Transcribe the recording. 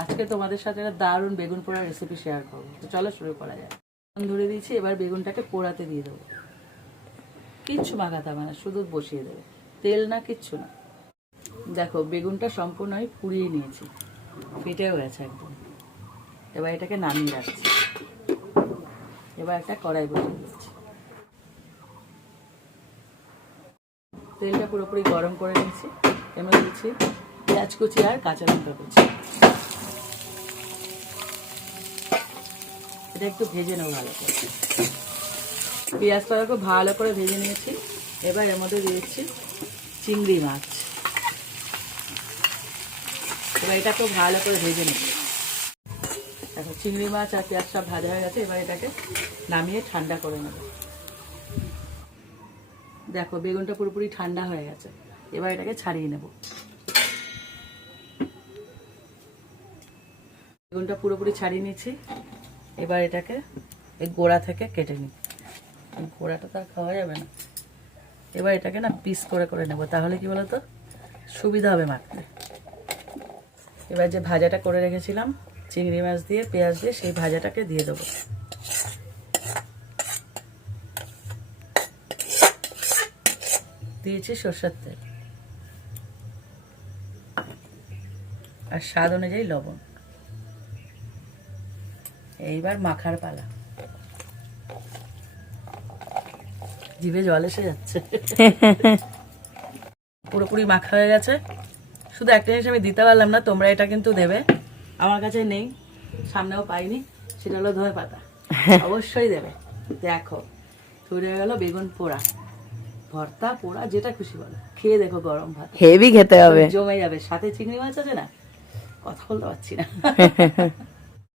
আজকে তোমাদের সাথে একটা দারুণ বেগুন পোড়ার রেসিপি শেয়ার করবো। তো চলো শুরু করা যায়। ধরে দিয়েছি, এবার বেগুনটাকে পোড়াতে দিয়ে দেবো। কিচ্ছু মাখাতে হবে না, শুধু বসিয়ে দেবে, তেল না কিচ্ছু না। দেখো বেগুনটা সম্পূর্ণ আমি পুড়িয়ে নিয়েছি, ফেটেও গেছে একদম। এবার এটাকে নামিয়ে রাখছি। এবার একটা কড়াই বসিয়ে দিচ্ছি। তেলটা পুরোপুরি গরম করে নিয়েছি। এবার দিচ্ছি পেঁয়াজ কুচি আর কাঁচা লঙ্কা কুচি। এটা একটু ভেজে নেবো ভালো করে। পেঁয়াজটাকে ভালো করে ভেজে নিয়েছি। এবার এর মধ্যে দিয়েছি চিংড়ি মাছ। এবার এটাকেও ভালো করে ভেজে নেব। দেখো চিংড়ি মাছ আর পেঁয়াজটা ভাজা হয়ে গেছে। এবার এটাকে নামিয়ে ঠান্ডা করে নেব। দেখো বেগুনটা পুরোপুরি ঠান্ডা হয়ে গেছে। এবার এটাকে ছাড়িয়ে নেব। বেগুনটা পুরোপুরি ছাড়িয়ে নিয়েছি। এবার এটাকে এই গোড়া থেকে কেটে নিই। গোড়াটা তো আর খাওয়া যাবে না। এবার এটাকে না পিস করে করে নেব, তাহলে কি বলতো সুবিধা হবে মাখতে। এবার যে ভাজাটা করে রেখেছিলাম চিংড়ি মাছ দিয়ে পেঁয়াজ দিয়ে, সেই ভাজাটাকে দিয়ে দেবো। দিয়েছি সরষের তেল আর স্বাদ অনুযায়ী লবণ। এইবার মাখার পালা। জিভে জল এসে যাচ্ছে। পুরোপুরি মাখা হয়ে গেছে। শুধু একটা জিনিস আমি দিতে পারলাম না, তোমরা এটা কিন্তু দেবে। আমার কাছে নেই, সামনেও পাইনি, সেটা হলো ধনে পাতা। অবশ্যই দেবে। দেখো তৈরি হয়ে গেল বেগুন পোড়া, ভর্তা, পোড়া, যেটা খুশি বলো। খেয়ে দেখো, গরম ভাত হেভি খেতে হবে, জমে যাবে। সাথে চিংড়ি মাছ আছে না, কথা বলতে পারছি না।